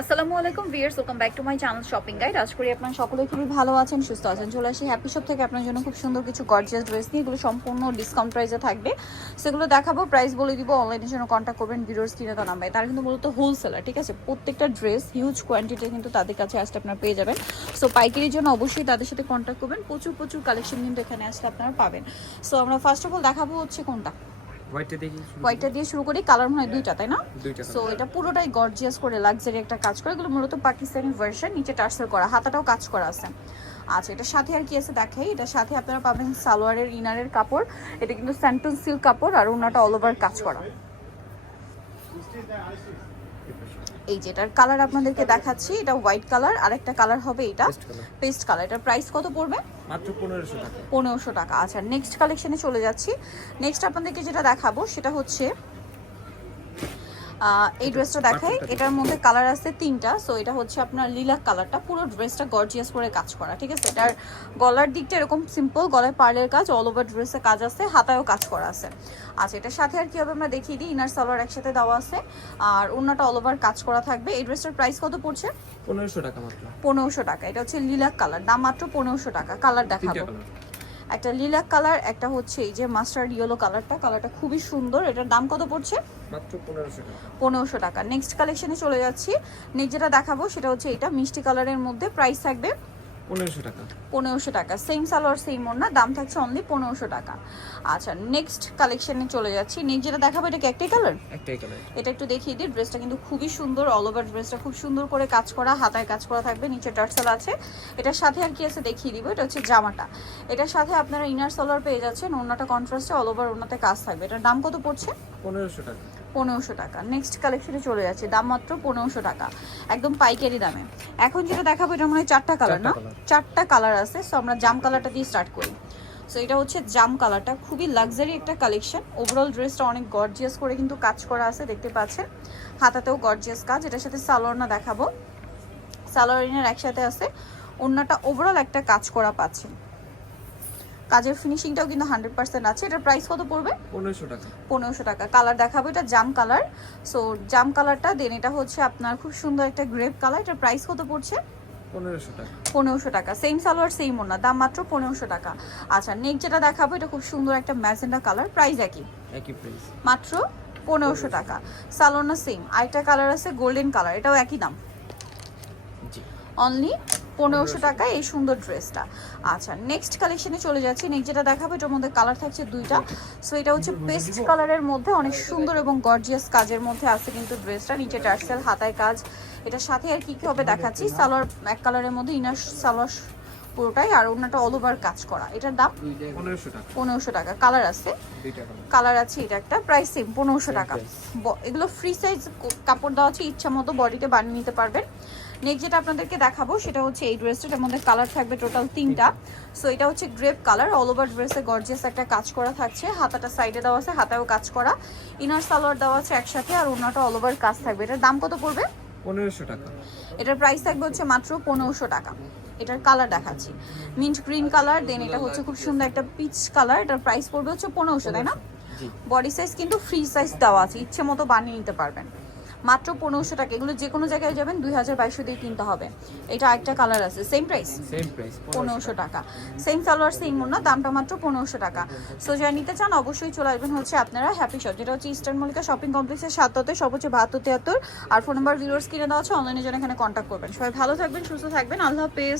আসসালামু আলাইকুম viewers, welcome back to my channel shopping guide. আজ করি আপনারা সকলে খুবই ভালো আছেন, সুস্থ আছেন। চলে আসি হ্যাপি শপ থেকে আপনার জন্য খুব সুন্দর কিছু গর্জিয়াস ড্রেস নিয়ে। এগুলো সম্পূর্ণ ডিসকাউন্ট প্রাইসে থাকবে, সেগুলো দেখাবো, প্রাইস বলে দিব। অনলাইনের জন্য কন্ট্যাক্ট করবেন ভিডিওর স্ক্রিনে দেওয়া নাম্বারে। তারা কিন্তু মূলত হোলসেলার, ঠিক আছে। প্রত্যেকটা ড্রেস হিউজ কোয়ান্টিটি কিন্তু তাদের কাছে আসলে আপনারা পেয়ে যাবেন। সো পাইকারির জন্য অবশ্যই তাদের সাথে কন্ট্যাক্ট করবেন। প্রচুর প্রচুর কালেকশন কিন্তু এখানে আসলে আপনারা পাবেন। সো আমরা ফার্স্ট অফ অল দেখাবো হচ্ছে কোনটা, হোয়াইটটা দিয়ে শুরু করি। কালার মনে হয় দুইটা, তাই না? সো এটা পুরোটাই গর্জিয়াস করে লাক্সারি একটা কাজ করে। এগুলো মূলত পাকিস্তানি ভার্সন, নিচে টার্সেল করা, হাতাটাও কাজ করা আছে। আচ্ছা, এটার সাথে আর কি আছে দেখাই। এটার সাথে আপনারা পাবেন সালোয়ারের ইনারের কাপড়। এটা কিন্তু স্যান্টন সিল্ক কাপড়, আর ওনাটা অল ওভার কাজ করা। এই যে এটার কালার আপনাদেরকে দেখাচ্ছি, এটা হোয়াইট কালার, আর একটা কালার হবে এটা পেস্ট কালার। এটার প্রাইস কত পড়বে? মাত্র 1500 টাকা। 1500 টাকা। আচ্ছা, নেক্সট কালেকশনে চলে যাচ্ছি। নেক্সট আপনাদেরকে যেটা দেখাবো সেটা হচ্ছে এই ড্রেসটা দেখাই। এটার মধ্যে কালার আছে তিনটা। সো এটা হচ্ছে আপনার লিলাক কালারটা। পুরো ড্রেসটা গর্জিয়াস করে কাজ করা, ঠিক আছে। এটার গলার দিকটা এরকম সিম্পল, গলায় পার্লের কাজ, অল ওভার ড্রেসে কাজ আছে, হাতায়ও কাজ করা আছে। আচ্ছা, এটার সাথে আর কি হবে আমরা দেখিয়ে দিই। ইনার সালোয়ার একসাথে দেওয়া আছে, আর ওন্নাটা অল ওভার কাজ করা থাকবে। এই ড্রেসটার প্রাইস কত পড়ছে? 1500 টাকা মাত্র। 1500 টাকা। এটা হচ্ছে লিলাক কালার, দাম মাত্র 1500 টাকা। কালার দেখাবো, একটা লিলাক কালার, একটা হচ্ছে এই যে মাস্টার্ড ইয়েলো কালারটা খুবই সুন্দর। এটার দাম কত পড়ছে? মাত্র 1500 টাকা। 1500 টাকা। নেক্সট কালেকশনে চলে যাচ্ছি। নেক্সট যেটা দেখাবো সেটা হচ্ছে এটা মিষ্টি কালারের মধ্যে, প্রাইস থাকবে 1500 টাকা। 1500 টাকা। সেম সালোয়ার সেম ওড়না, দাম থাকছে অনলি 1500 টাকা। আচ্ছা, নেক্সট কালেকশনে চলে যাচ্ছি। নেক্সট যেটা দেখাবো এটা কি একটাই কালার? একটাই কালার। এটা একটু দেখিয়ে দিই। ড্রেসটা কিন্তু খুবই সুন্দর, অল ওভার ড্রেসটা খুব সুন্দর করে কাজ করা, হাতায় কাজ করা থাকবে, নিচে টার্সেল আছে। এটার সাথে আর কি আছে দেখিয়ে দিব। এটা হচ্ছে জামাটা। এটার সাথে আপনারা ইনার সালোয়ার পেয়ে যাচ্ছেন, ওড়নাটা কন্ট্রাস্টে, অল ওভার ওড়নাতে কাজ থাকবে। এটার দাম কত পড়ছে? 1500 টাকা। 1500 টাকা। নেক্সট কালেকশনে চলে যাচ্ছে, দাম মাত্র 1500 টাকা, একদম পাইকারি দামে। এখন যেটা দেখাবো এটা মনে হয় চারটা কালার, না? চারটা কালার আছে। সো আমরা জাম কালারটা দিয়ে স্টার্ট করি। সো এটা হচ্ছে জাম কালারটা, খুবই লাক্সারি একটা কালেকশন। ওভারঅল ড্রেসটা অনেক গর্জিয়াস করে কিন্তু কাজ করা আছে, দেখতে পাচ্ছেন। হাতাতেও গর্জিয়াস কাজ। এটার সাথে সালোয়ারটা দেখাবো, সালোয়ার ইনার একসাথে আছে। ওড়নাটা ওভারঅল একটা কাজ করা পাচ্ছেন, কাজের ফিনিশিংটাও কিন্তু 100% আছে। এটার প্রাইস কত পড়বে? 1500 টাকা। 1500 টাকা। কালার দেখাবো, এটা জাম কালার। সো জাম কালারটা দেন, এটা হচ্ছে আপনার খুব সুন্দর একটা গ্রেপ কালার। এটার প্রাইস কত পড়ছে? 1500 টাকা। 1500 টাকা। সেম সালোয়ার সেম ওড়না, দাম মাত্র 1500 টাকা। আচ্ছা, নেক্সট যেটা দেখাবো এটা খুব সুন্দর একটা ম্যাজেন্ডা কালার, প্রাইস একই প্রাইস, মাত্র 1500 টাকা। সালোয়ার না সেম। আরেকটা কালার আছে গোল্ডেন কালার, এটাও একই দাম, জি, অনলি 1500 টাকায় এই সুন্দর ড্রেসটা। আচ্ছা, নেক্সট কালেকশনে চলে যাচ্ছি। নেক্সট যেটা দেখাবো এটার মধ্যে কালার থাকছে দুইটা। সো এটা হচ্ছে পেস্ট কালারের মধ্যে, অনেক সুন্দর এবং গর্জিয়াস কাজের মধ্যে আছে কিন্তু ড্রেসটা, নিচে টার্সেল, হাতায় কাজ। এটার সাথে আর কি কি হবে দেখাচ্ছি। সালোয়ার এক কালারের মধ্যে, ইনার সালোয়ার পুরোটাই, আর ওনাটা অল ওভার কাজ করা। এটার দাম 1500 টাকা। 1500 টাকা। কালার আছে দুইটা কালার আছে, এটা একটা, প্রাইস সেম 1500 টাকা। এগুলো ফ্রি সাইজ কাপড় দেওয়া আছে, ইচ্ছা মতো বডিতে বানিয়ে নিতে পারবেন। নেক্সট যেটা আপনাদেরকে দেখাবো সেটা হচ্ছে এই ড্রেসটার মধ্যে কালার থাকবে টোটাল তিনটা। সো এটা হচ্ছে গ্রেপ কালার, অল ওভার ড্রেসে গর্জিয়াস একটা কাজ করা থাকছে। হাতাটা সাইডে দেওয়া আছে, হাতায়ও কাজ করা, ইনার সালোয়ার দেওয়া আছে একসাথে, আর ওনাটা অল ওভার কাজ থাকবে। এটার দাম কত পড়বে? 1500 টাকা। এটার প্রাইস থাকবে হচ্ছে মাত্র 1500 টাকা। এটার কালার দেখাচ্ছি, মিন্ট গ্রিন কালার। দেন এটা হচ্ছে খুব সুন্দর একটা পিচ কালার। এটার প্রাইস পড়বে হচ্ছে 1500, তাই না? বডি সাইজ কিন্তু ফ্রি সাইজ দেওয়া আছে, ইচ্ছে মতো বানিয়ে নিতে পারবেন, মাত্র 1500 টাকা। এগুলো যে কোনো জায়গায় যাবেন 2200 দিয়ে কিনতে হবে। এটা একটা কালার আছে, সেম প্রাইস, 1500 টাকা। সেম সালোয়ার সেম ওড়না, দামটা মাত্র 1500 টাকা। সো যারা নিতে চান অবশ্যই চলে আসবেন হচ্ছে আপনারা হ্যাপি শপ, যেটা হচ্ছে ইস্টার্ন মল্লিকা শপিং কমপ্লেক্সের 7তে, সব হচ্ছে 7273। আর ফোন নাম্বার ভিউয়ার্স কিনে দেওয়া আছে, অনলাইনে জন্য এখানে কন্ট্যাক্ট করবেন। সবাই ভালো থাকবেন, সুস্থ থাকবেন, আল্লাহ হাফেজ।